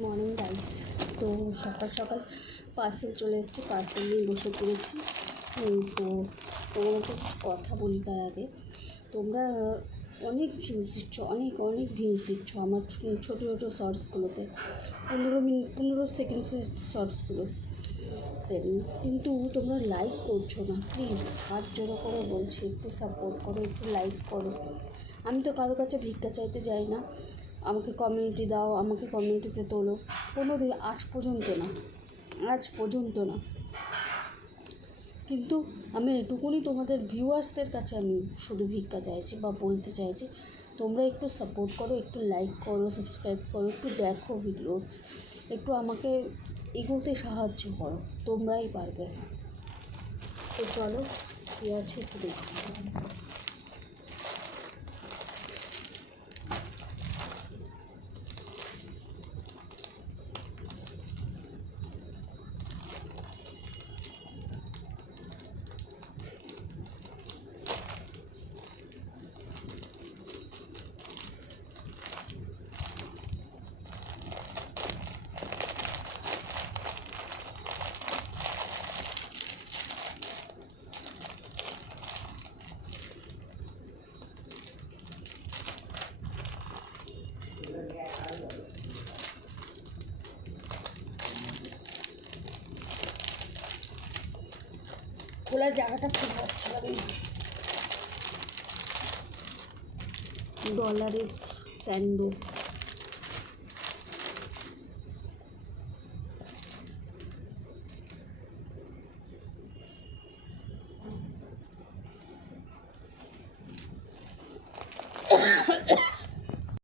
Morning guys. তো সকাল সকাল পার্সেল চলে এসেছে, পার্সেল নিয়ে বসে পড়েছি। তো তোমাকে কিছু কথা বলি তার আগে। তোমরা অনেক ভিউজ দিচ্ছ, অনেক ভিউজ দিচ্ছ আমার ছোটো ছোটো শর্টসগুলোতে, 15 সেকেন্ডসের শর্টসগুলো, কিন্তু তোমরা লাইক করছো না। প্লিজ হাত জোড়ো করে বলছি, একটু সাপোর্ট করো, একটু লাইক করো। আমি তো কারোর কাছে ভিক্ষা চাইতে যাই না, আমাকে কমিউনিটি দাও, আমাকে কমিউনিটিতে তোলো, কোনো দিন আজ পর্যন্ত না। কিন্তু আমি এটুকুনি তোমাদের ভিউয়ার্সদের কাছে আমি শুধু ভিক্ষা চাইছি বা বলতে চাইছি, তোমরা একটু সাপোর্ট করো, একটু লাইক করো, সাবস্ক্রাইব করো, একটু দেখো ভিডিও, একটু আমাকে এগোতে সাহায্য করো, তোমরাই পারবে। তো চলো কী আছে একটু দেখি। খোলার জায়গাটা খুঁজে পাচ্ছিলাম না। ডলারের স্যান্ডো